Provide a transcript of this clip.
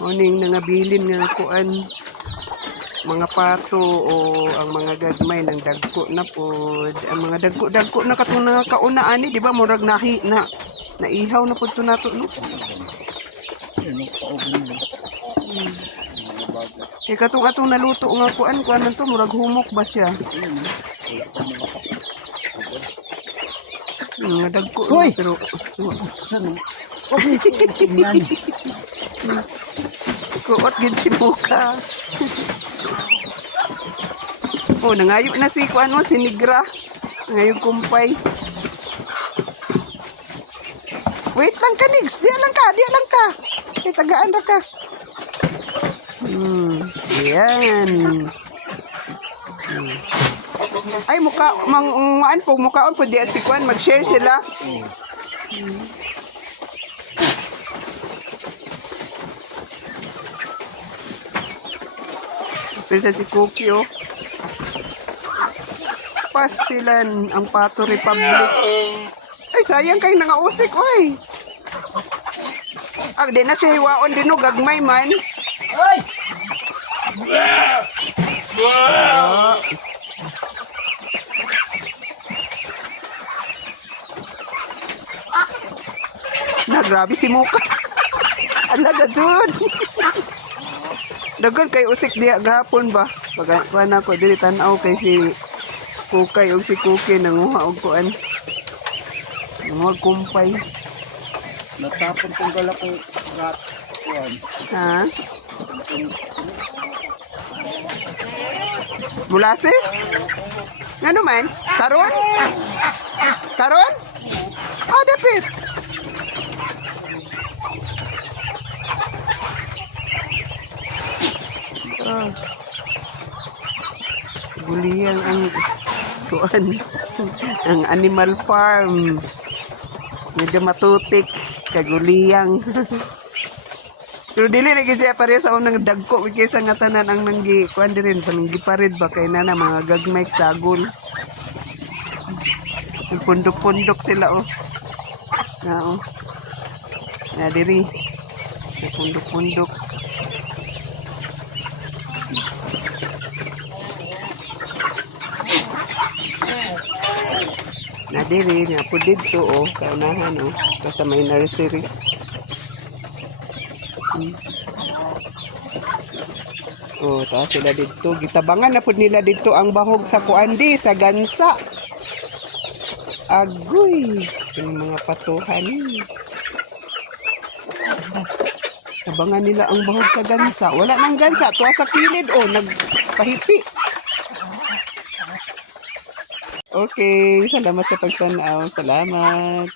Uning nangabilin nga kuan mga pato o ang mga gagmay ng dagko na pod. Ang mga dagko na katong kauna ani, di ba murag naihaw na pod to nato no. Kay atong naluto nga kuan man to murag humok ba siya? Mga dagko na pero kuot gid si Buka. Oh, nangayo na si kuan mo si Negra. Ngayon kumpay. Wait lang ka, Nigs. Diya lang ka. Kaya tagaan na ka. Yan. Ay, mukhaan po, mukhaan po diyan si kuan. Mag-share sila. Pwede si Cookie, oh. Pastilan ang Pato Republic. Ay, sayang kayo nangausik, oy. Di na siya hiwaon din, oh. Gagmay man. Ay! Grabe si Muka. Alaga, Jun. Dagan kay usik diya gahapon ba? Pagkuan ako dili tan-aw kay si Kukay og si Cookie nanguha og kuan. Nanguha kumpay. Natapon kong gala kong rat kuan. Ha? Mulasis? Ngano man? Karon? Karon? Dapit. Guliyang ang kuan ang animal farm. Medyo matutik kaguliyang. Pero dili lagi siya pareha sa unang dagko kaysa nga tanan ang nanggi kuan din paninggiparid ba kay nana mga gagmay sagol. Pundok-pundok sila oh. Na oh. Na diri. Pundok-pundok. Na diri nga po dito oh, kaunahan oh, basta may nursery. Oh, taas sila dito. Gitabangan na po nila dito ang bahog sa kuandi, sa gansa. Agoy, yung mga patuhan. Tabangan nila ang bahog sa gansa. Wala nang gansa, tuwa sa kilid oh, nagpahipi. Okay, salamat sa pagtanaw. Salamat.